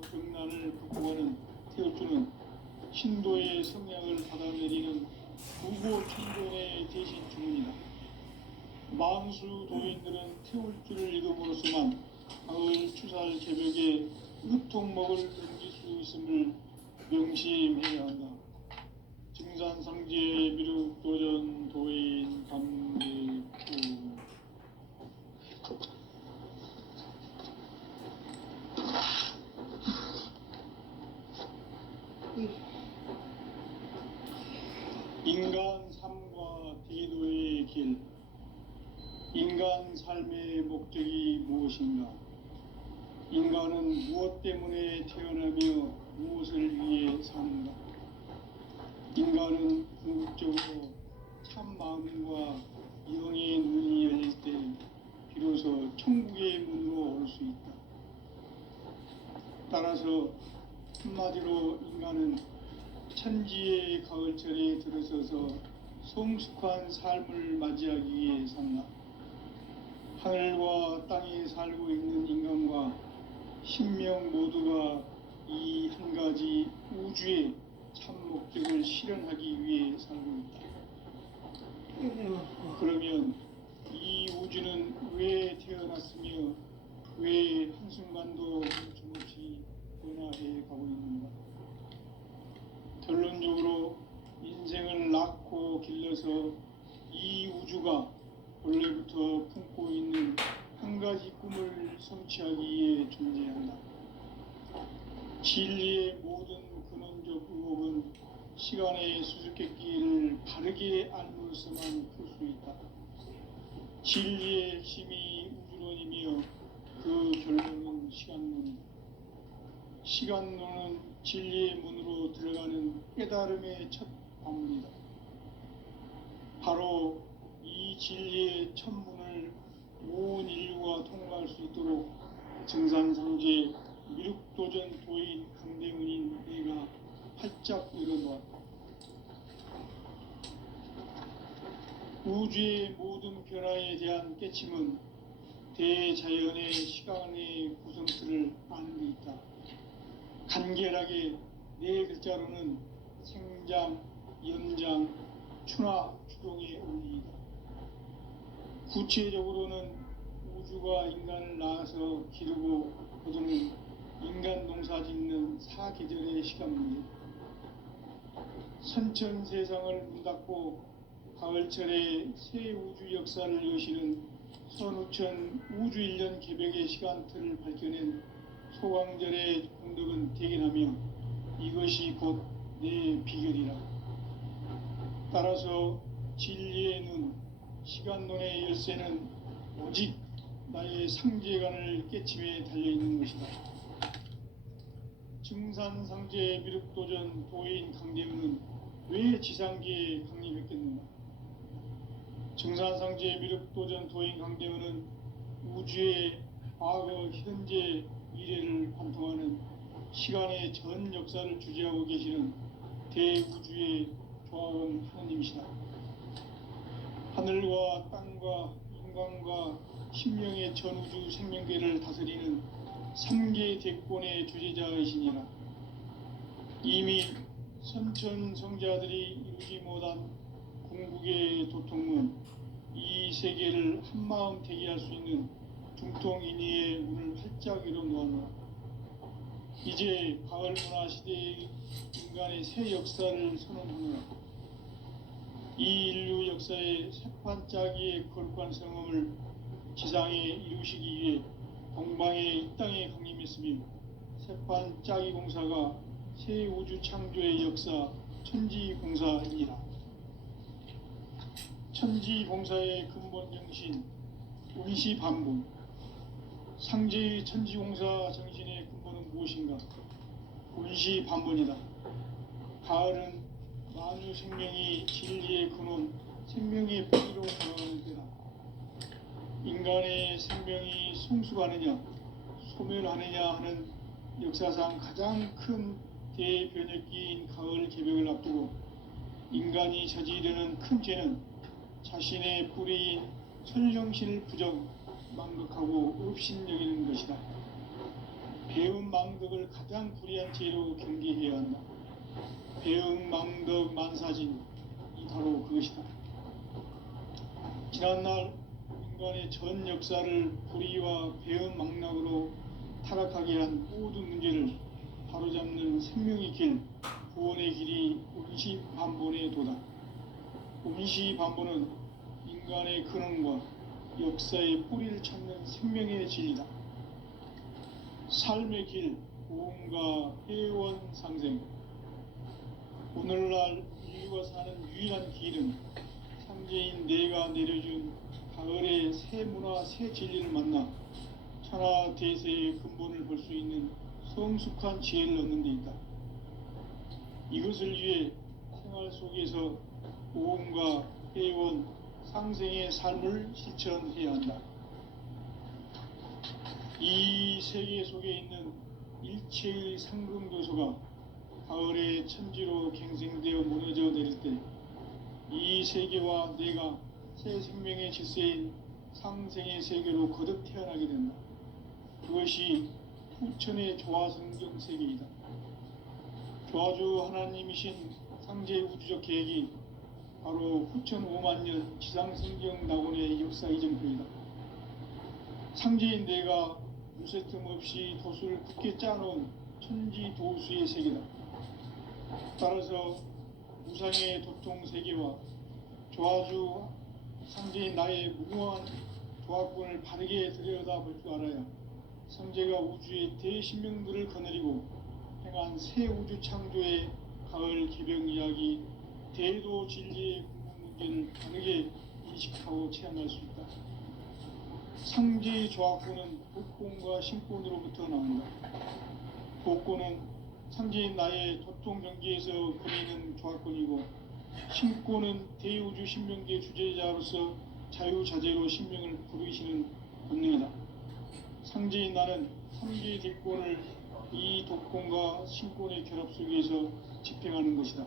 병난을 극복하는 태울주는 신도의 성량을 받아내리는 우고 천존의 대신 주문이다. 만수 도인들은 태울주를 읽음으로써만 가을 추살 개벽에 으통먹을 넘길 수 있음을 명심해야 한다. 증산상제 미륵도전 도인 감개구. 인간 삶과 대도의 길. 인간 삶의 목적이 무엇인가? 인간은 무엇 때문에 태어나며 무엇을 위해 사는가? 인간은 궁극적으로 참 마음과 영의 눈이 열릴 때 비로소 천국의 문으로 올 수 있다. 따라서 한마디로 인간은 천지의 가을철에 들어서서 성숙한 삶을 맞이하기 위해 산다. 하늘과 땅에 살고 있는 인간과 신명 모두가 이 한 가지 우주의 참 목적을 실현하기 위해 살고 있다. 그러면 이 우주는 왜 태어났으며 왜 한순간도 멈춤없이 변화해 가고 있는가? 결론적으로 인생을 낳고 길러서 이 우주가 원래부터 품고 있는 한 가지 꿈을 성취하기 위해 존재한다. 진리의 모든 근원적 의혹은 시간의 수수께끼를 바르게 알므로서만 풀 수 있다. 진리의 핵심이 우주론이며 그 결론은 시간론이다. 시간론은 진리의 문으로 들어가는 깨달음의 첫 관문이다. 바로 이 진리의 첫 문을 온 인류가 통과할 수 있도록 증산상제 미륵도전 도인 강대문인 내가 활짝 열어놓았다. 우주의 모든 변화에 대한 깨침은 대자연의 시간의 구성틀을 아는 데 있다. 간결하게 네 글자로는 생장, 연장, 추나 추동의 원리이다. 구체적으로는 우주가 인간을 낳아서 기르고 거두는 인간 농사 짓는 사계절의 시간 문제. 선천 세상을 문 닫고 가을철에 새 우주 역사를 여시는 선우천 우주 1년 개벽의 시간틀을 밝혀낸 소강절의 공덕은 대견하며 이것이 곧 내 비결이라. 따라서 진리의 눈, 시간론의 열쇠는 오직 나의 상제관을 깨침에 달려있는 것이다. 증산상제 미륵도전 도인 강대문은 왜 지상계에 강림했겠는가? 증산상제 미륵도전 도인 강대문은 우주의 과거, 현재, 미래를 관통하는 시간의 전 역사를 주재하고 계시는 대우주의 조화원 하나님이시다. 하늘과 땅과 인간과 신명의 전우주 생명계를 다스리는 3계 대권의 주재자이시니라. 이미 선천성자들이 이루지 못한 궁극의 도통은 이 세계를 한마음 대기할 수 있는 중통인의의 문을 활짝 열어놓았노라. 이제 가을 문화 시대의 인간의 새 역사를 선언하노라. 이 인류 역사의 새판짜기의 거룩한 성험을 지상에 이루시기 위해 동방에 이 땅에 강림했으며 새판짜기 공사가 새 우주 창조의 역사 천지공사이니라. 천지공사의 근본 정신 운시반분. 상제의 천지공사 정신의 근본은 무엇인가? 운시반분이다. 가을은 만유 생명이 진리의 근원, 생명의 뿌리로 돌아가는 때다. 인간의 생명이 성숙하느냐, 소멸하느냐 하는 역사상 가장 큰 대변혁기인 가을 개벽을 앞두고 인간이 저지르는 큰 죄는 자신의 뿌리인 선령신을 부정, 망각하고 업신여기는 것이다. 배은망덕을 가장 불의한 죄로 경계해야 한다. 배은망덕 만사진이 바로 그것이다. 지난날 인간의 전 역사를 불의와 배은망락으로 타락하게 한 모든 문제를 바로잡는 생명의 길, 구원의 길이 운시반본의 도다. 운시반본은 인간의 근원과 역사의 뿌리를 찾는 생명의 진리다. 삶의 길, 고음과 회원 상생. 오늘날 인류가 사는 유일한 길은 삼재인 내가 내려준 가을의 새 문화, 새 진리를 만나 천하 대세의 근본을 볼 수 있는 성숙한 지혜를 얻는 데 있다. 이것을 위해 생활 속에서 고음과 회원 상생의 삶을 실천해야 한다. 이 세계 속에 있는 일체의 상승도소가 가을의 천지로 갱생되어 무너져 내릴 때 이 세계와 내가 새 생명의 질서인 상생의 세계로 거듭 태어나게 된다. 그것이 후천의 조화성경 세계이다. 조화주 하나님이신 상제 우주적 계획이 바로 후천 5만년 지상성경 낙원의 역사 이정표이다. 상제인 내가 무쇠 틈 없이 도수를 굳게 짜놓은 천지 도수의 세계다. 따라서 무상의 도통 세계와 조화주 상제인 나의 무궁한 조화권을 바르게 들여다볼 줄 알아야 상제가 우주의 대신명들을 거느리고 행한 새 우주 창조의 가을 개병 이야기, 대도 진리의 궁극 문제를 바르게 인식하고 체험할 수 있다. 상제의 조화권은 복권과 신권으로부터 나온다. 복권은 상제인 나의 도통 경계에서 그리는 조화권이고, 신권은 대우주 신명계 주제자로서 자유자재로 신명을 부르시는 본능이다. 상제인 나는 삼계의 뒷권을 이 독권과 신권의 결합 속에서 집행하는 것이다.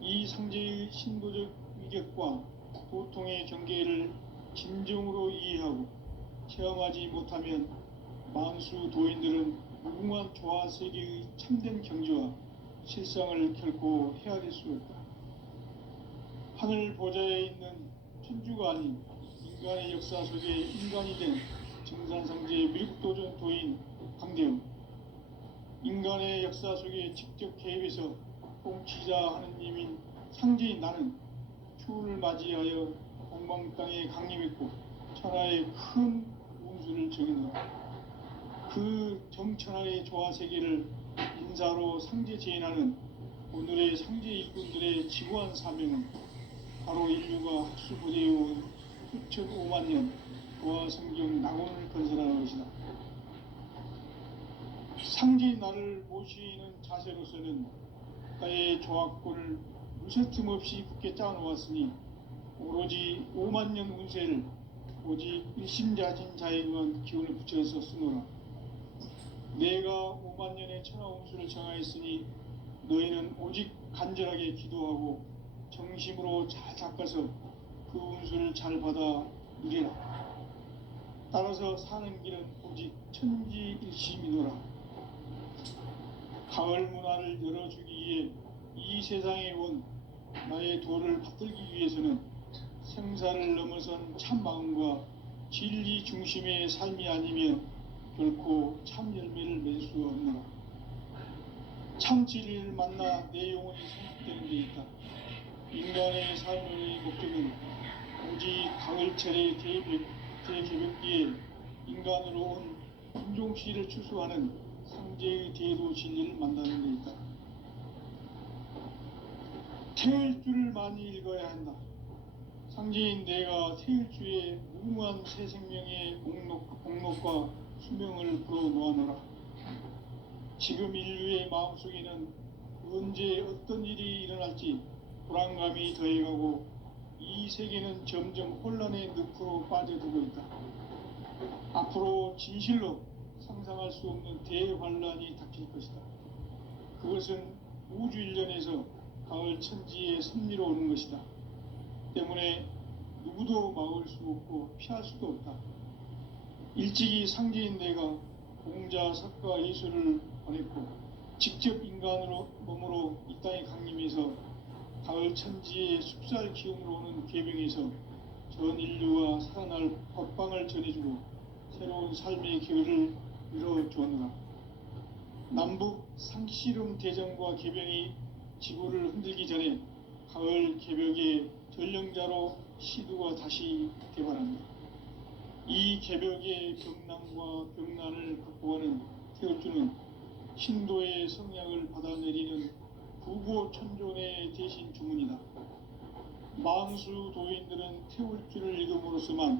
이 상제의 신도적 위격과 도통의 경계를 진정으로 이해하고 체험하지 못하면 만수 도인들은 무궁한 조화 세계의 참된 경지와 실상을 결코 헤아릴 수 없다. 하늘 보좌에 있는 천주가 아닌 인간의 역사 속에 인간이 된 정산상제의 밀국도전 도인 강대웅, 인간의 역사 속에 직접 개입해서 통치자 하느님인 상제인 나는 추운을 맞이하여 동방 땅에 강림했고 천하의 큰 운수를 정해놓았다. 그 정천하의 조화 세계를 인사로 상제 제인하는 오늘의 상제 일꾼들의 지구한 사명은 바로 인류가 학수부대해온 후천 5만년 조화 성경 낙원을 건설하는 것이다. 상제인 나를 모시는 자세로서는 나의 조화권을 무쇠틈 없이 굳게 짜놓았으니 오로지 5만년 운세를 오직 일심자진 자에게만 기운을 붙여서 쓰노라. 내가 5만년의 천하 운수를 정하였으니 너희는 오직 간절하게 기도하고 정심으로 잘 닦아서 그 운수를 잘 받아 누리라. 따라서 사는 길은 오직 천지일심이노라. 가을 문화를 열어주기 위해 이 세상에 온 나의 도를 받들기 위해서는 생사를 넘어선 참마음과 진리 중심의 삶이 아니면 결코 참 열매를 맺을 수 없노라. 참 진리를 만나 내 영혼이 성숙되는 데 있다. 인간의 삶의 목적은 오직 가을철의 대개벽기에 인간으로 온 인종씨를 추수하는 상제의 대도 진리를 만나는 데 있다. 태일주를 많이 읽어야 한다. 상제인 내가 태일주의 무궁한 새 생명의 목록과 수명을 불어놓아노라. 지금 인류의 마음속에는 언제 어떤 일이 일어날지 불안감이 더해가고 이 세계는 점점 혼란의 늪으로 빠져들고 있다. 앞으로 진실로 상상할 수 없는 대환란이 닥칠 것이다. 그것은 우주 일련에서 가을 천지의 섭리로 오는 것이다. 때문에 누구도 막을 수 없고 피할 수도 없다. 일찍이 상제인 내가 공자, 석가, 예수를 보냈고 직접 인간으로 몸으로 이 땅에 강림해서 가을 천지의 숲살 기운으로 오는 계명에서 전 인류와 살아날 법방을 전해주고 새로운 삶의 기회를 이뤄주었노라. 남북 상씨름 대전과 계병이 지구를 흔들기 전에 가을 개벽의 전령자로 시두가 다시 개발합니다. 이 개벽의 병난과 병난을 극복하는 태울주는 신도의 성약을 받아내리는 부고천존의 대신 주문이다. 망수 도인들은 태울주를 읽음으로써만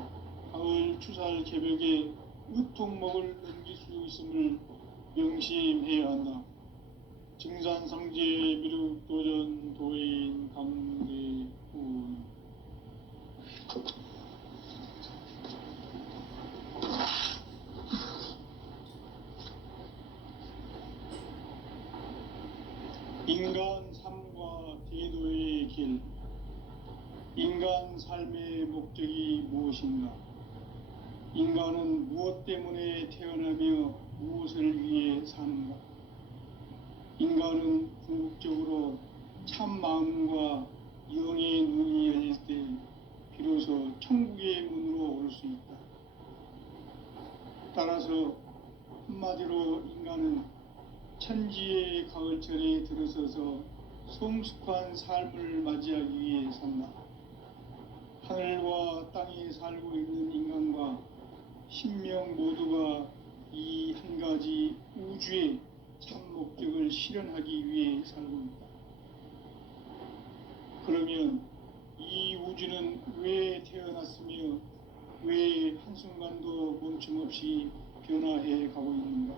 가을 추살 개벽의 으통목을 넘길 수 있음을 명심해야 한다. 증산상제 미륵도전 도인 강대훈. 인간 삶과 대도의 길. 인간 삶의 목적이 무엇인가? 인간은 무엇 때문에 태어나며 무엇을 위해 사는가? 인간은 궁극적으로 참 마음과 영의 눈이 열릴 때 비로소 천국의 문으로 올 수 있다. 따라서 한마디로 인간은 천지의 가을철에 들어서서 성숙한 삶을 맞이하기 위해 산다. 하늘과 땅에 살고 있는 인간과 신명 모두가 이 한 가지 우주의 참 목적을 실현하기 위해 살고 있다. 그러면 이 우주는 왜 태어났으며 왜 한순간도 멈춤없이 변화해 가고 있는가?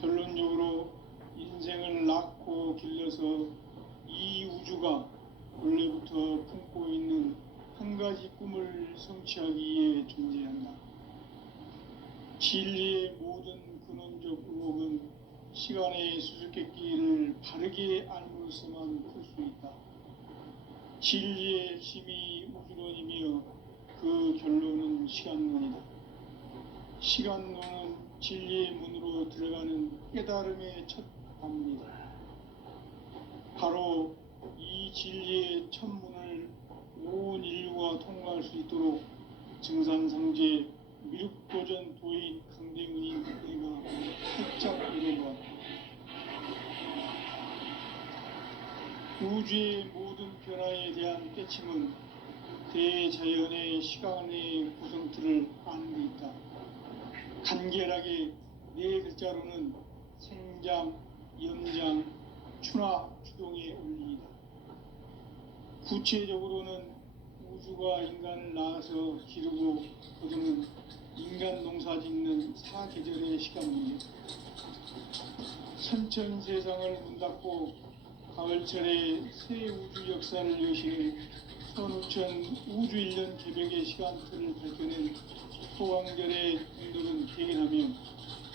결론적으로 인생을 낳고 길러서 이 우주가 원래부터 품고 있는 한 가지 꿈을 성취하기 위해 존재한다. 진리의 모든 근원적 의혹은 시간의 수수께끼를 바르게 알므로서만 풀 수 있다. 진리의 핵심이 우주론이며 그 결론은 시간론이다. 시간론은 진리의 문으로 들어가는 깨달음의 첫 방문이다. 바로 이 진리의 첫 문을 온 인류가 통과할 수 있도록 증산상제 미륵도전 도인 강대훈이 내가 살짝 이뤄보았다. 우주의 모든 변화에 대한 깨침은 대자연의 시간의 구성틀을 아는 데 있다. 간결하게 네 글자로는 생장, 연장, 추나 추동의 원리이다. 구체적으로는 우주가 인간을 낳아서 기르고 거두는 인간 농사 짓는 사계절의 시간 문제. 선천 세상을 문 닫고 가을철에 새 우주 역사를 여시는 선우천 우주 1년 개벽의 시간틀을 밝혀낸 소강절의 행동은 대견하며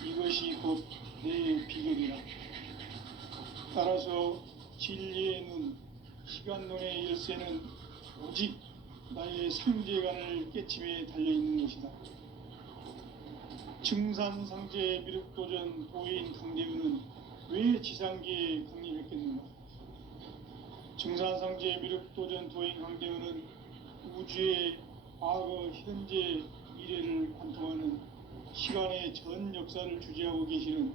이것이 곧 내 비결이라. 따라서 진리의 눈, 시간론의 열쇠는 오직 나의 상제관을 깨침에 달려있는 것이다. 증산상제 미륵도전 도인 강대훈은 왜 지상계에 강림했겠는가? 증산상제 미륵도전 도인 강대훈은 우주의 과거, 현재, 미래를 관통하는 시간의 전 역사를 주재하고 계시는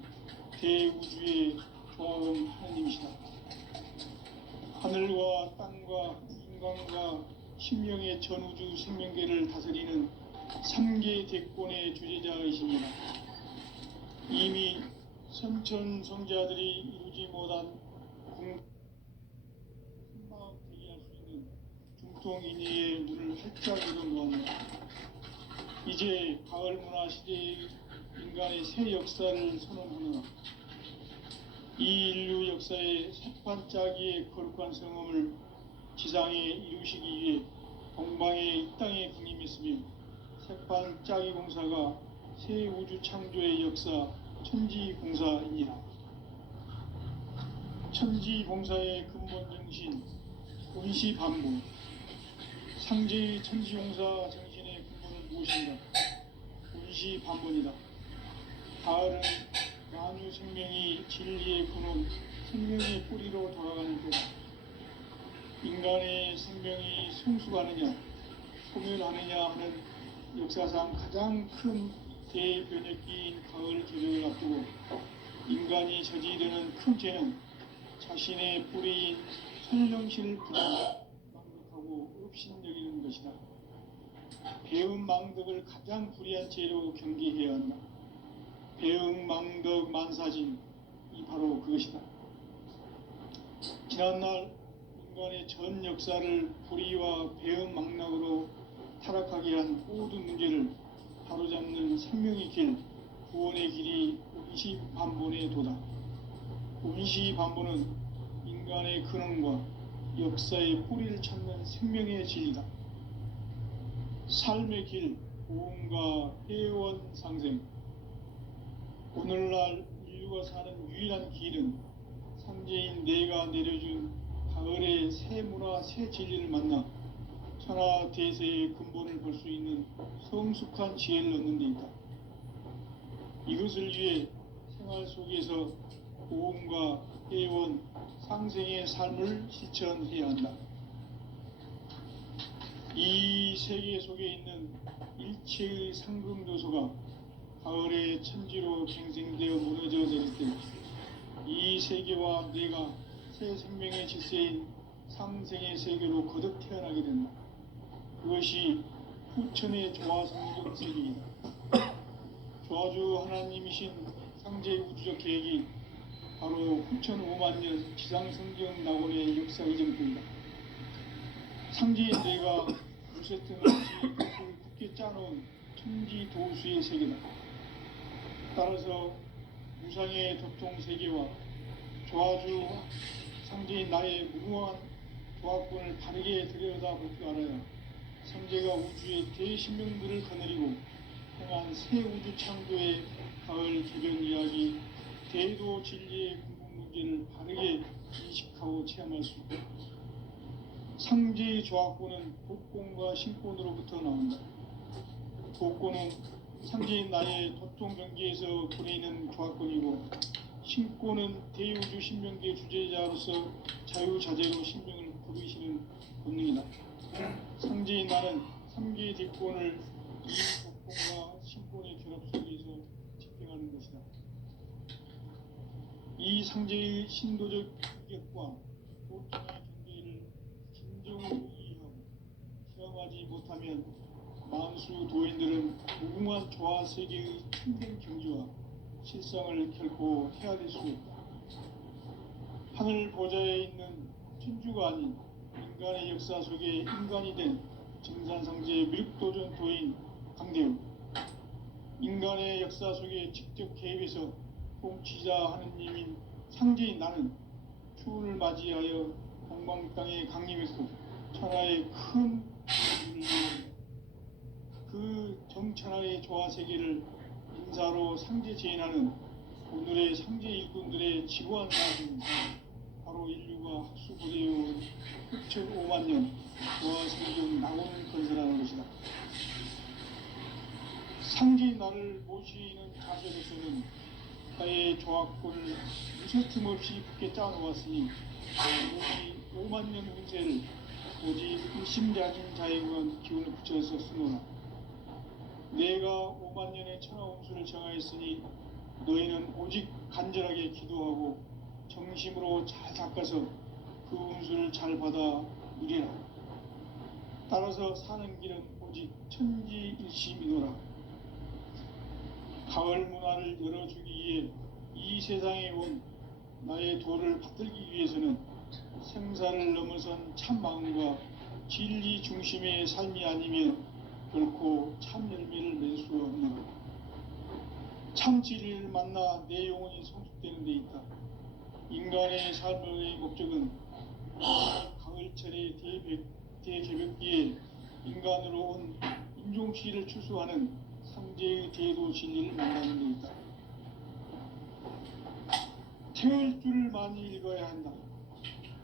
대우주의 조화음 하나님이시다. 하늘과 땅과 인간과 신명의 전우주 생명계를 다스리는 3계 대권의 주재자이십니다. 이미 선천성자들이 이루지 못한 큰마음 대기할 수 있는 중통인의의 문을 활짝 열어놓았다. 이제 가을 문화 시대의 인간의 새 역사를 선언하노라. 이 인류 역사의 새판짜기의 거룩한 성험을 지상에 이루시기 위해 동방의 이 땅에 강림했으며 새판짜기 공사가 새 우주 창조의 역사 천지공사이니라. 천지공사의 근본 정신 원시반복. 상제의 천지공사 정신의 근본은 무엇인가? 원시반복이다. 가을은 만유 생명이 진리의 근원, 생명의 뿌리로 돌아가는 때다. 인간의 생명이 성숙하느냐, 소멸하느냐 하는 역사상 가장 큰 대변혁기인 가을 개벽을 앞두고 인간이 저지르는 큰 죄는 자신의 뿌리인 선령실을 망덕하고 업신여기는 것이다. 배은 망덕을 가장 불의한 죄로 경계해야 한다. 배은 망덕 만사진이 바로 그것이다. 지난날 인간의 전 역사를 불의와 배은 망락으로 타락하게 한 모든 문제를 바로잡는 생명의 길, 구원의 길이 운시반본의 도다. 운시반본은 인간의 근원과 역사의 뿌리를 찾는 생명의 진리다. 삶의 길, 고음과 회원 상생. 오늘날 인류가 사는 유일한 길은 상제인 내가 내려준 가을의 새 문화, 새 진리를 만나 천하 대세의 근본을 볼 수 있는 성숙한 지혜를 얻는 데 있다. 이것을 위해 생활 속에서 고음과 회원, 상생의 삶을 실천해야 한다. 이 세계 속에 있는 일체의 상금 요소가 가을의 천지로 갱생되어 무너져 내릴 때 이 세계와 내가 새 생명의 질서인 상생의 세계로 거듭 태어나게 된다. 그것이 후천의 조화성경 세계이다. 조화주 하나님이신 상제의 우주적 계획이 바로 후천 5만년 지상성경 낙원의 역사 이정표이다. 상제인 내가 무쇠등 없이 그것을 굳게 짜놓은 천지 도수의 세계다. 따라서 무상의 도통 세계와 조화주 상제인 나의 무궁한 조합권을 바르게 들여다볼 줄 알아야 상제가 우주의 대신명들을 거느리고 행한 새 우주 창조의 가을 개변 이야기, 대도 진리의 근본 문제를 바르게 인식하고 체험할 수 있다. 상제의 조합권은 복권과 신권으로부터 나온다. 복권은 상제인 나의 도통 경계에서 보내는 조합권이고, 신권은 대우주 신명계 주제자로서 자유자재로 신명을 부르시는 본능이다. 상제인 나는 3개의 대권을 이 복권과 신권의 결합 속에서 집행하는 것이다. 이 상제의 신도적 인격과 보통의 경계를 진정으로 이해하고 실험하지 못하면 만수 도인들은 무궁한 조화 세계의 참된 경지와 실상을 결코 헤아릴 수 없다. 하늘 보좌에 있는 천주가 아닌 인간의 역사 속에 인간이 된 정산상제의 밀도전 도인 강대우, 인간의 역사 속에 직접 개입해서 통치자 하느님인 상제인 나는 추운을 맞이하여 동방 땅에 강림했고 천하의 큰 그 정천하의 조화 세계를 인사로 상제 제인하는 오늘의 상제 일꾼들의 지고한 사람은 바로 인류가 학수부대해온 후천 5만년 조화 성경 낙원을 건설하는 것이다. 상제인 나를 모시는 자세로서는 나의 조합권을 무쇠틈 없이 굳게 짜놓았으니 오직 5만년 운세를 오직 일심자진 자에게만 기운을 붙여서 쓰노라. 내가 5만년의 천하 운수를 정하였으니 너희는 오직 간절하게 기도하고 정심으로 잘 닦아서 그 운수를 잘 받아 누리라. 따라서 사는 길은 오직 천지일심이노라. 가을 문화를 열어주기 위해 이 세상에 온 나의 도를 받들기 위해서는 생사를 넘어선 참 마음과 진리 중심의 삶이 아니면 결코 참 열매를 맺을 수 없는 참 진리를 만나 내 영혼이 성숙되는 데 있다. 인간의 삶의 목적은 가을철의 대개벽기에 인간으로 온 인종시를 추수하는 상제의 대도 진리를 만나는 데 있다. 태일주를 많이 읽어야 한다.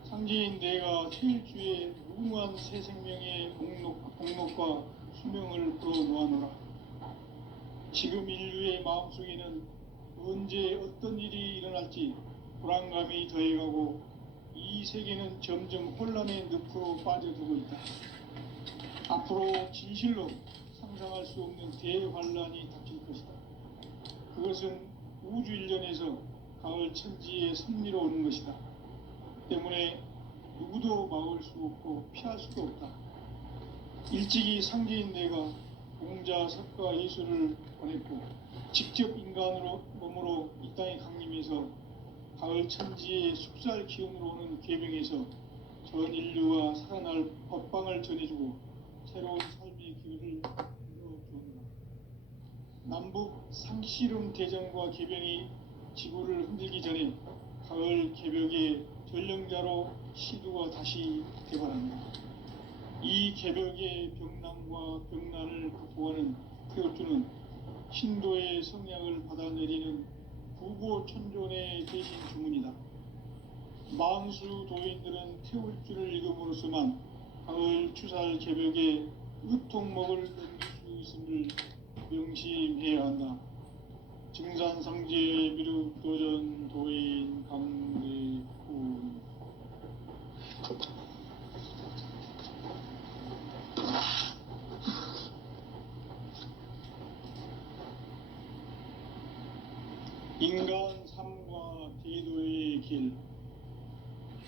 상제인 내가 태일주의 무궁한 새 생명의 목록과 수명을 풀어 놓아노라. 지금 인류의 마음속에는 언제 어떤 일이 일어날지 불안감이 더해가고 이 세계는 점점 혼란의 늪으로 빠져들고 있다. 앞으로 진실로 상상할 수 없는 대환란이 닥칠 것이다. 그것은 우주 일련에서 가을 천지의 섭리로 오는 것이다. 때문에 누구도 막을 수 없고 피할 수도 없다. 일찍이 상제인 내가 공자, 석가, 예수를 보냈고 직접 인간으로 몸으로 이 땅에 강림해서 가을 천지의 숲살 기운으로 오는 계명에서 전 인류와 살아날 법방을 전해주고 새로운 삶의 기회를 열어주었다. 남북 상씨름 대전과 계병이 지구를 흔들기 전에 가을 개벽의 전령자로 시두가 다시 개발한다. 이 개벽의 병남과 병난을 극복하는 태울주는 신도의 성향을 받아내리는 부고천존의 대신 주문이다. 망수 도인들은 태울주를 읽음으로써만 가을 추살 개벽의 으통목을 넘길 수 있음을 명심해야 한다. 증산상제 미륵도전 도인 강대군. 인간 삶과 대도의 길.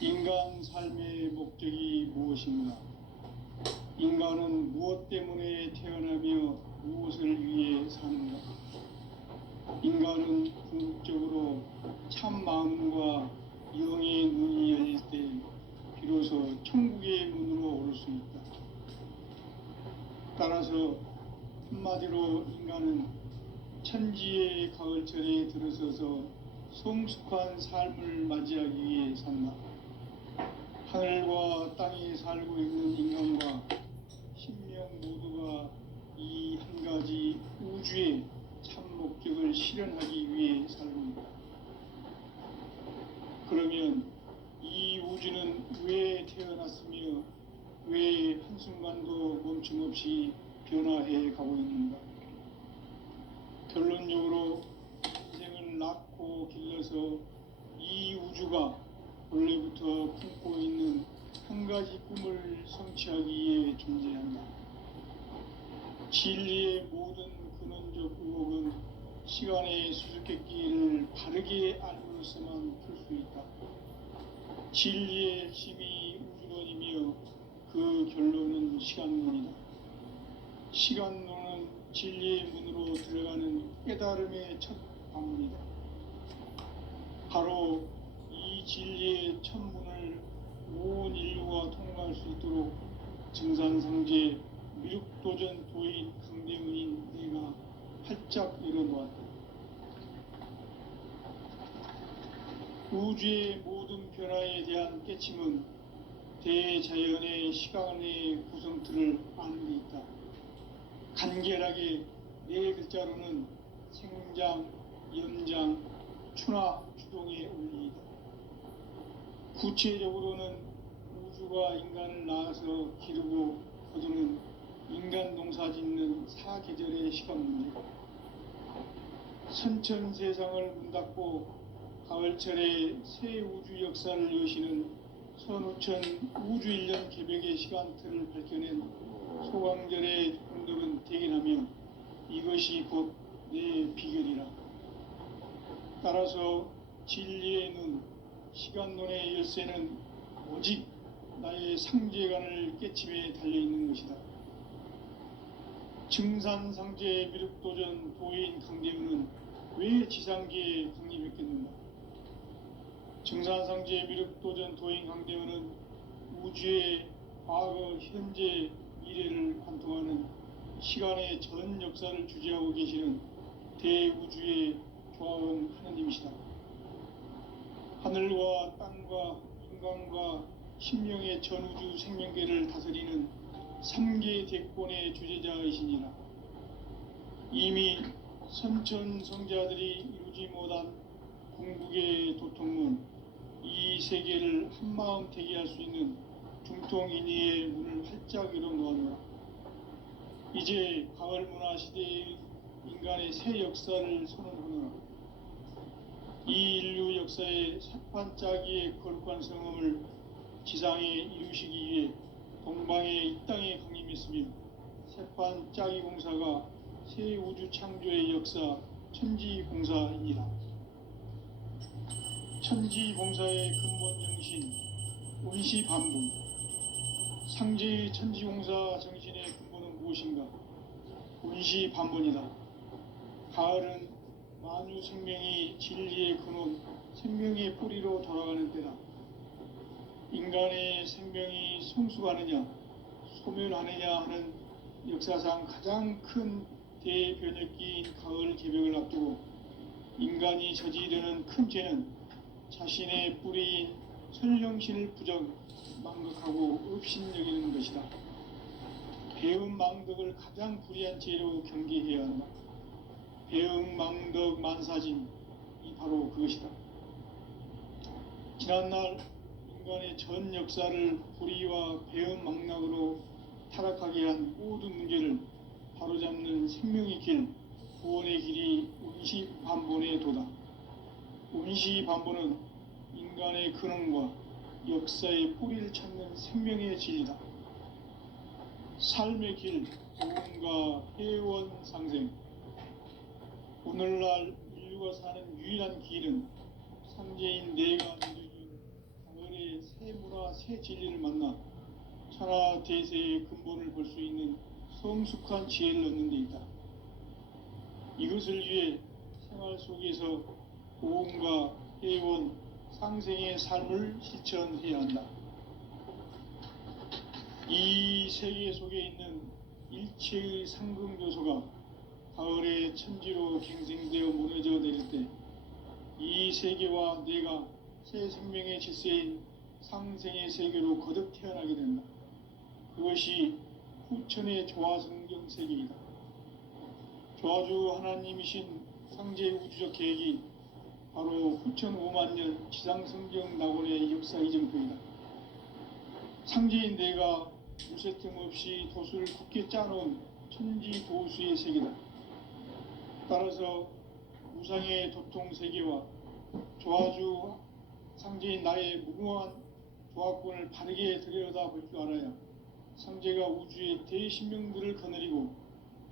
인간 삶의 목적이 무엇인가? 인간은 무엇 때문에 태어나며 무엇을 위해 사는가? 인간은 궁극적으로 참 마음과 영의 눈이 열릴 때 비로소 천국의 문으로 오를 수 있다. 따라서 한마디로 인간은 천지의 가을철에 들어서서 성숙한 삶을 맞이하기 위해 산다. 하늘과 땅에 살고 있는 인간과 신명 모두가 이 한 가지 우주의 참 목적을 실현하기 위해 살고 있다. 그러면 이 우주는 왜 태어났으며 왜 한순간도 멈춤없이 변화해 가고 있는가? 결론적으로 인생을 낳고 길러서 이 우주가 원래부터 품고 있는 한 가지 꿈을 성취하기 위해 존재한다. 진리의 모든 근원적 의혹은 시간의 수수께끼를 바르게 알므로서만 풀 수 있다. 진리의 핵심이 우주론이며 그 결론은 시간론이다. 시간론은 진리의 문으로 들어가는 깨달음의 첫 방문이다. 바로 이 진리의 첫 문을 온 인류가 통과할 수 있도록 증산상제 미륵도전 도인 강대문인 내가 활짝 열어놓았다. 우주의 모든 변화에 대한 깨침은 대자연의 시간의 구성틀을 아는 데 있다. 간결하게 네 글자로는 생장, 연장, 추나 추동의 원리이다. 구체적으로는 우주가 인간을 낳아서 기르고 거두는 인간 농사 짓는 사계절의 시간 문제다. 선천 세상을 문 닫고 가을철에 새 우주 역사를 여시는 선우천 우주일년 개벽의 시간틀을 밝혀낸 소강절의 공덕은 대견하며 이것이 곧 내 비결이라. 따라서 진리의 눈, 시간론의 열쇠는 오직 나의 상제관을 깨침에 달려있는 것이다. 증산상제 미륵도전 도인 강대문은 왜 지상계에 강림했겠는가? 증산상제 미륵도전 도인 강대문은 우주의 과거, 현재, 미래를 관통하는 시간의 전 역사를 주재하고 계시는 대우주의 조화원 하나님이시다. 하늘과 땅과 인간과 신명의 전우주 생명계를 다스리는 3계 대권의 주재자이시니라. 이미 선천성자들이 이루지 못한 궁극의 도통문, 이 세계를 한마음 대기할 수 있는 중통인의의 문을 활짝 열어놓았노라. 이제 가을 문화 시대의 인간의 새 역사를 선언하노라. 이 인류 역사의 새판짜기의 거룩한 성음을 지상에 이루시기 위해 동방의 이 땅에 강림했으며 새판짜기 공사가 새 우주 창조의 역사 천지공사입니다. 천지공사의 근본 정신 운시반분. 상제의 천지공사 정신의 근본은 무엇인가? 운시반분이다. 가을은 만유 생명이 진리의 근원, 생명의 뿌리로 돌아가는 때다. 인간의 생명이 성숙하느냐, 소멸하느냐 하는 역사상 가장 큰 대변혁기인 가을 개벽을 앞두고 인간이 저지르는 큰 죄는 자신의 뿌리인 설령신을 망각하고 업신여기는 것이다. 배은망덕을 가장 불의한 죄로 경계해야 한다. 배은망덕 만사진이 바로 그것이다. 지난날 인간의 전 역사를 불의와 배은망락으로 타락하게 한 모든 문제를 바로잡는 생명의 길, 구원의 길이 운시반본의 도다. 운시반본은 인간의 근원과 역사의 뿌리를 찾는 생명의 진리다. 삶의 길, 구원과 회원 상생. 오늘날 인류가 사는 유일한 길은 상제인 내가 누려준 가을의 새 문화, 새 진리를 만나 천하 대세의 근본을 볼 수 있는 성숙한 지혜를 얻는 데 있다. 이것을 위해 생활 속에서 고음과 회원, 상생의 삶을 실천해야 한다. 이 세계 속에 있는 일체의 상금 요소가 가을의 천지로 갱생되어 무너져 내릴 때 이 세계와 내가 새 생명의 질서인 상생의 세계로 거듭 태어나게 된다. 그것이 후천의 조화성경 세계이다. 조화주 하나님이신 상제 우주적 계획이 바로 후천 5만년 지상성경 낙원의 역사 이정표이다. 상제인 내가 무쇠틈 없이 도수를 굳게 짜놓은 천지도수의 세계다. 따라서 무상의 도통 세계와 조화주 상제인 나의 무궁한 조화권을 바르게 들여다볼 줄 알아야 상제가 우주의 대신명들을 거느리고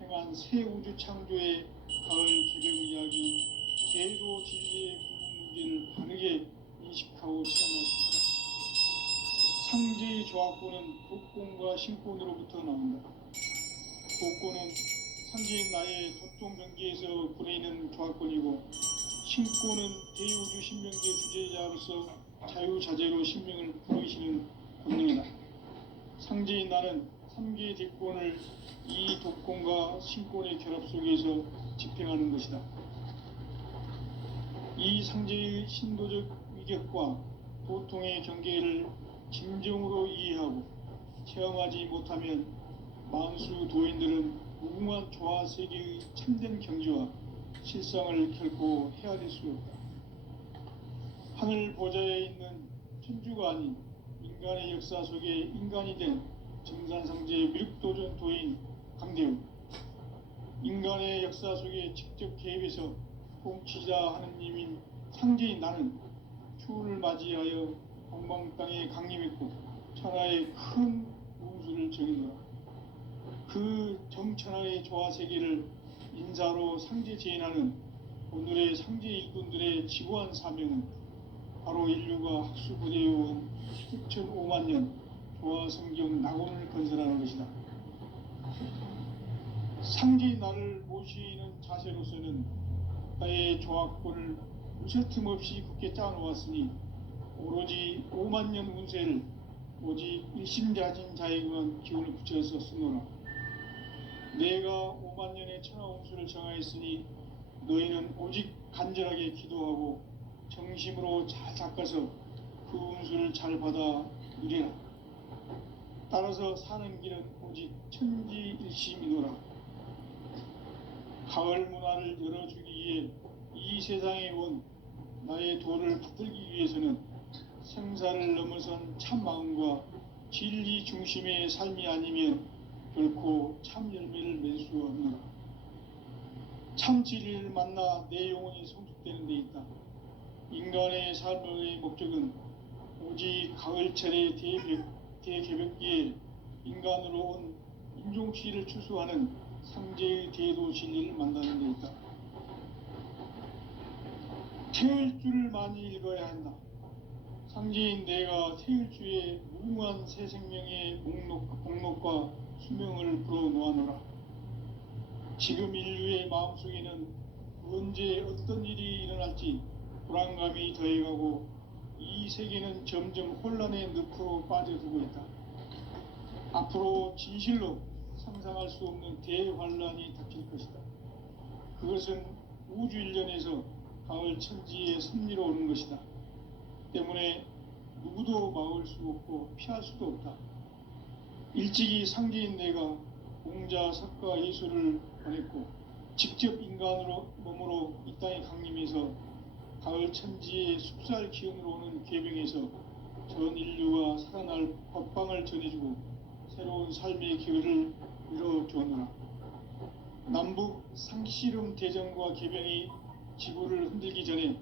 행한 새 우주 창조의 가을 개벽 이야기, 계도 진리의 구분 문제를 바르게 인식하고 체험할 수 있다. 상제의 조화권은 복권과 신권으로부터 나온다. 복권은 상제인 나의 도통 경계에서 보내는 조화권이고, 신권은 대우주 신명계 주제자로서 자유자재로 신명을 부르시는 권능이다. 상제인 나는 3개의 대권을 이 독권과 신권의 결합 속에서 집행하는 것이다. 이 상제의 신도적 위격과 도통의 경계를 진정으로 이해하고 체험하지 못하면 만수 도인들은 무궁한 조화세계의 참된 경지와 실상을 결코 헤아릴 수 없다. 하늘 보좌에 있는 천주가 아닌 인간의 역사 속에 인간이 된 정산상제 미륵도전 도인 강대우, 인간의 역사 속에 직접 개입해서 통치자 하느님인 상제인 나는 추운을 맞이하여 동방 땅에 강림했고 천하의 큰 운수를 정의노라. 그 정천하의 조화세계를 인사로 상제 제인하는 오늘의 상제 일꾼들의 지고한 사명은 바로 인류가 학수고대해온 6,5만 년 조화성경 낙원을 건설하는 것이다. 상제인 나를 모시는 자세로서는 나의 조화권을 무쇠 틈 없이 굳게 짜놓았으니 오로지 5만 년 운세를 오직 일심자진 자에게만 기운을 붙여서 쓰노라. 내가 5만 년의 천하 운수를 정하였으니 너희는 오직 간절하게 기도하고 정심으로 잘 닦아서 그 운수를 잘 받아 누리라. 따라서 사는 길은 오직 천지일심이노라. 가을 문화를 열어주기 위해 이 세상에 온 나의 도를 붙들기 위해서는 생사를 넘어선 참마음과 진리 중심의 삶이 아니면 결코 참 열매를 맺을 수 없노라. 참 진리를 만나 내 영혼이 성숙되는 데 있다. 인간의 삶의 목적은 오직 가을철의 대개벽기에 인간으로 온 인종치를 추수하는 상제의 대도 진리를 만나는 데 있다. 태을 줄을 많이 읽어야 한다. 상제인 내가 태을 주에 무궁한 새 생명의 목록과 수명을 불어놓아노라. 지금 인류의 마음속에는 언제 어떤 일이 일어날지 불안감이 더해가고 이 세계는 점점 혼란의 늪으로 빠져들고 있다. 앞으로 진실로 상상할 수 없는 대환란이 닥칠 것이다. 그것은 우주 일련에서 가을 천지의 섭리로 오는 것이다. 때문에 누구도 막을 수 없고 피할 수도 없다. 일찍이 상제인 내가 공자, 석가, 예수를 보냈고 직접 인간으로 몸으로 이 땅에 강림해서 가을 천지의 숲살 기운으로 오는 계명에서 전 인류가 살아날 법방을 전해주고 새로운 삶의 기회를 이뤄주었노라. 남북 상씨름 대전과 계명이 지구를 흔들기 전에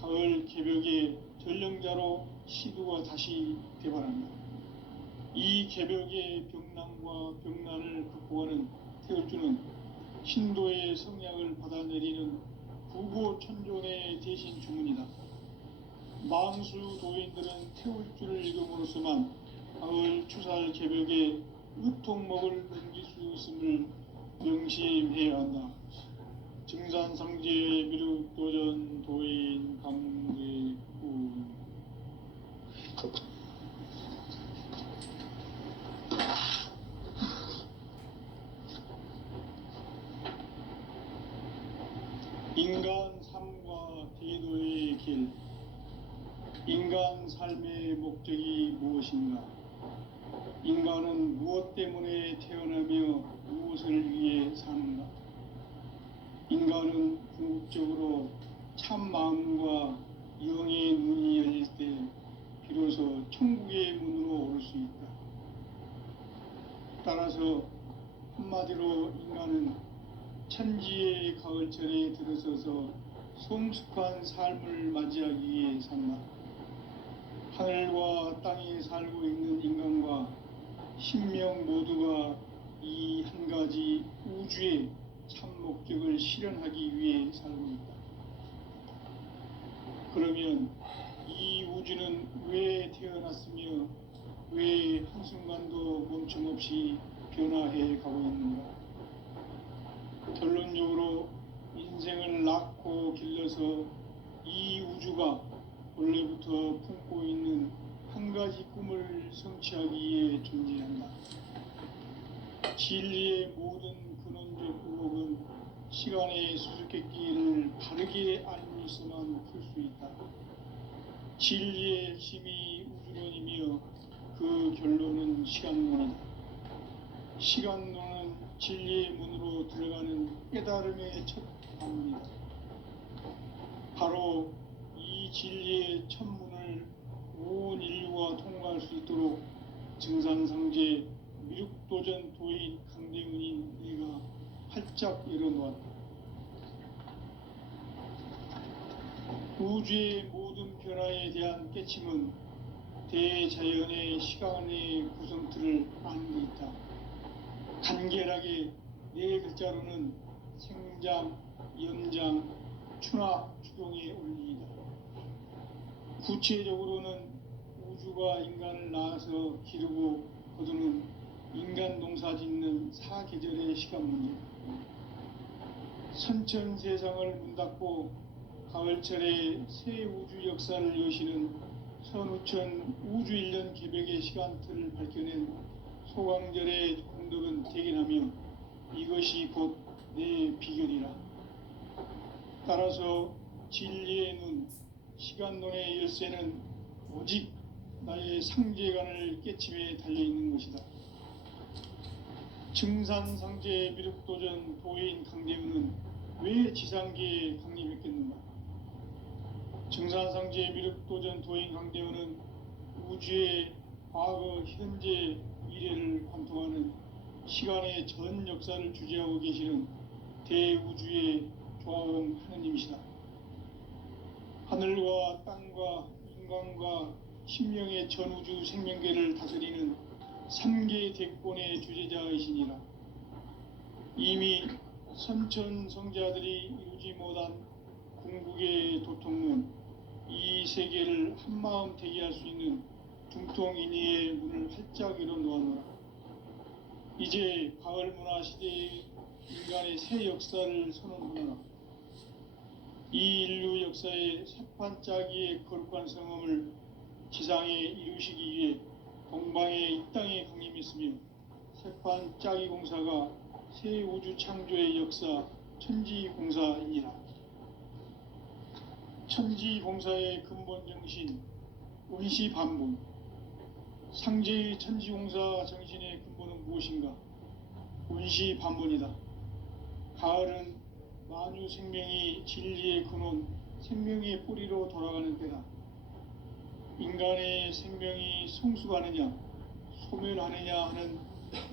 가을 개벽의 전령자로 시두가 다시 개발한다. 이 개벽의 병난과 병난을 극복하는 태을주는 신도의 성약을 받아내리는 구고천존의 대신 주문이다. 만수 도인들은 태울주를 읽음으로써만 가을 추살 개벽의 의통목을 넘길 수 있음을 명심해야 한다. 증산상제 미륵도전 도인 강제구. 인간 삶과 대도의 길. 인간 삶의 목적이 무엇인가? 인간은 무엇 때문에 태어나며 무엇을 위해 사는가? 인간은 궁극적으로 참 마음과 영의 눈이 열릴 때 비로소 천국의 문으로 오를 수 있다. 따라서 한마디로 인간은 천지의 가을철에 들어서서 성숙한 삶을 맞이하기 위해 산다. 하늘과 땅에 살고 있는 인간과 신명 모두가 이 한 가지 우주의 참 목적을 실현하기 위해 살고 있다. 그러면 이 우주는 왜 태어났으며 왜 한순간도 멈춤없이 변화해 가고 있는가? 결론적으로 인생을 낳고 길러서 이 우주가 원래부터 품고 있는 한 가지 꿈을 성취하기 위해 존재한다. 진리의 모든 근원적 의혹은 시간의 수수께끼를 바르게 알고서만 풀 수 있다. 진리의 핵심이 우주론이며 그 결론은 시간론이다. 시간론은 진리의 문으로 들어가는 깨달음의 첫 방문이다. 바로 이 진리의 첫 문을 온 인류가 통과할 수 있도록 증산상제 미륵도전 도인 강대훈인 내가 활짝 열어놓았다. 우주의 모든 변화에 대한 깨침은 대자연의 시간의 구성틀을 아는 데 있다. 간결하게 네 글자로는 생장, 연장, 추나 추동의 원리이다. 구체적으로는 우주가 인간을 낳아서 기르고 거두는 인간 농사 짓는 사계절의 시간 문제. 선천 세상을 문 닫고 가을철에 새 우주 역사를 여시는 선우천 우주 1년 개벽의 시간틀을 밝혀낸 소강절의 공덕은 대견하며 이것이 곧 내 비결이라. 따라서 진리의 눈, 시간론의 열쇠는 오직 나의 상제관을 깨침에 달려있는 것이다. 증산상제 미륵도전 도인 강대훈은 왜 지상계에 강림했겠는가? 증산상제 미륵도전 도인 강대훈은 우주의 과거, 현재, 미래를 관통하는 시간의 전 역사를 주재하고 계시는 대우주의 조화원 하느님이시다. 하늘과 땅과 인간과 신명의 전우주 생명계를 다스리는 삼계 대권의 주제자이시니라. 이미 선천성자들이 이루지 못한 궁극의 도통은 이 세계를 한마음 되게 할 수 있는 중통인의의 문을 활짝 열어 놓았노라. 이제 가을 문화 시대의 인간의 새 역사를 선언하노라. 이 인류 역사의 새판짜기의 거룩한 성음을 지상에 이루시기 위해 동방의 이 땅에 강림했으며 새판짜기 공사가 새 우주 창조의 역사 천지공사이니라. 천지공사의 근본 정신 원시반본. 상제의 천지공사 정신의 근본은 무엇인가? 원시반본이다. 가을은 만유 생명이 진리의 근원, 생명의 뿌리로 돌아가는 때다. 인간의 생명이 성숙하느냐, 소멸하느냐 하는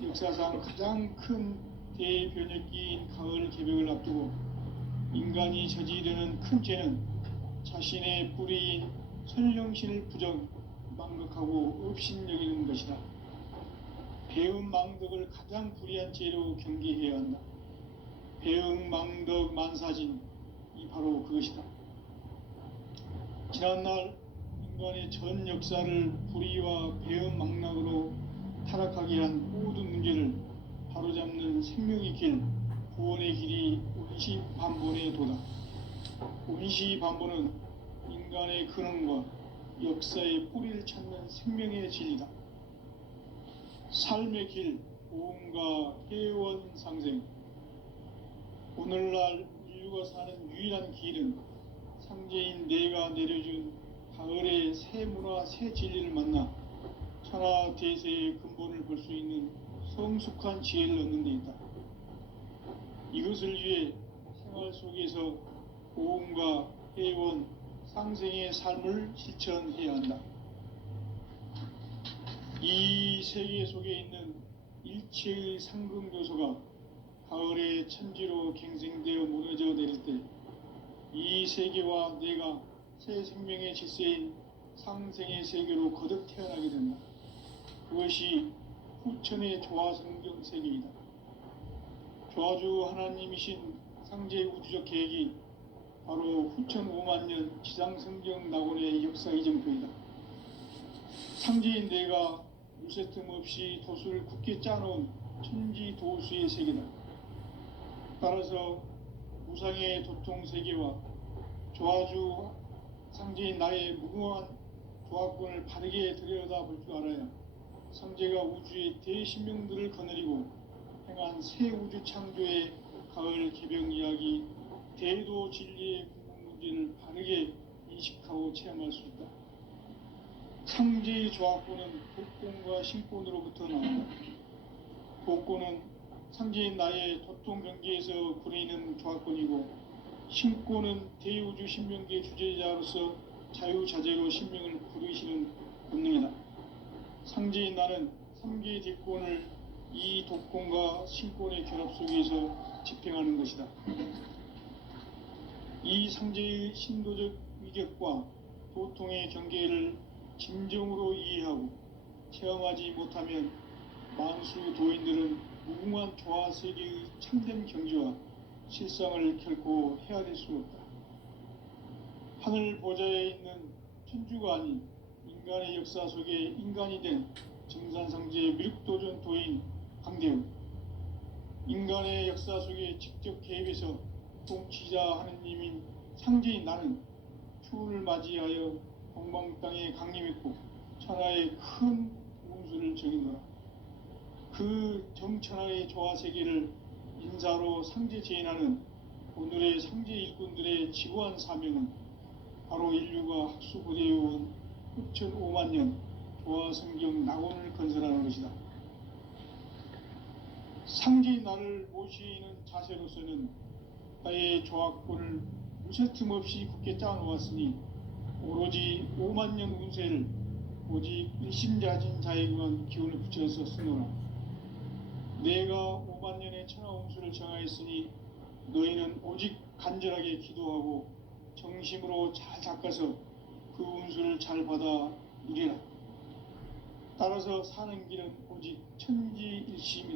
역사상 가장 큰 대변혁기인 가을 개벽을 앞두고 인간이 저지르는 큰 죄는 자신의 뿌리인 설령신을 부정, 망극하고 업신여기는 것이다. 배음 망덕을 가장 불의한 죄로 경계해야 한다. 배음 망덕 만사진이 바로 그것이다. 지난날 인간의 전 역사를 불의와 배음 망락으로 타락하게 한 모든 문제를 바로잡는 생명의 길, 구원의 길이 원시반본의 도다. 원시반본은 인간의 근원과 역사의 뿌리를 찾는 생명의 진리다. 삶의 길, 보험과 회원 상생. 오늘날 인류가 사는 유일한 길은 상제인 내가 내려준 가을의 새 문화, 새 진리를 만나 천하 대세의 근본을 볼 수 있는 성숙한 지혜를 얻는 데 있다. 이것을 위해 생활 속에서 보험과 회원, 상생의 삶을 실천해야 한다. 이 세계 속에 있는 일체의 상금 요소가 가을의 천지로 갱생되어 무너져 내릴 때 이 세계와 내가 새 생명의 질서인 상생의 세계로 거듭 태어나게 된다. 그것이 후천의 조화성경 세계이다. 조화주 하나님이신 상제 우주적 계획이 바로 후천 5만 년 지상성경 낙원의 역사 이정표이다. 상제인 내가 물새 틈 없이 도수를 굳게 짜놓은 천지 도수의 세계다. 따라서 무상의 도통 세계와 조화주 상제인 나의 무궁한 조화권을 바르게 들여다볼 줄 알아야 상제가 우주의 대신명들을 거느리고 행한 새 우주 창조의 가을 개병 이야기, 대도 진리의 궁극 문제를 바르게 인식하고 체험할 수 있다. 상제의 조화권은 복권과 신권으로부터 나온다. 복권은 상제인 나의 도통 경계에서 부리는 조화권이고, 신권은 대우주 신명계 주제자로서 자유자재로 신명을 부르시는 본능이다. 상제인 나는 3개의 뒷권을 이 독권과 신권의 결합 속에서 집행하는 것이다. 이 상제의 신도적 위격과 도통의 경계를 진정으로 이해하고 체험하지 못하면 만수 도인들은 무궁한 조화세계의 참된 경지와 실상을 결코 헤아릴 수 없다. 하늘 보좌에 있는 천주가 아닌 인간의 역사 속에 인간이 된 정산상제의 밀국도전 도인 강대우, 인간의 역사 속에 직접 개입해서 통치자 하느님인 상제인 나는 추운을 맞이하여 동방 땅에 강림했고 천하의 큰 운수를 정의노라. 그 정천하의 조화세계를 인사로 상제 제인하는 오늘의 상제 일꾼들의 지구한 사명은 바로 인류가 학수고대해온 후천 5만 년 조화성경 낙원을 건설하는 것이다. 상제인 나를 모시는 자세로서는 나의 조화권을 무쇠틈 없이 굳게 짜놓았으니 오로지 5만 년 운세를 오직 일심자진 자에게만 기운을 붙여서 쓰노라. 내가 5만 년의 천하 운수를 정하였으니 너희는 오직 간절하게 기도하고 정심으로 잘 닦아서 그 운수를 잘 받아 누리라. 따라서 사는 길은 오직 천지일심이다.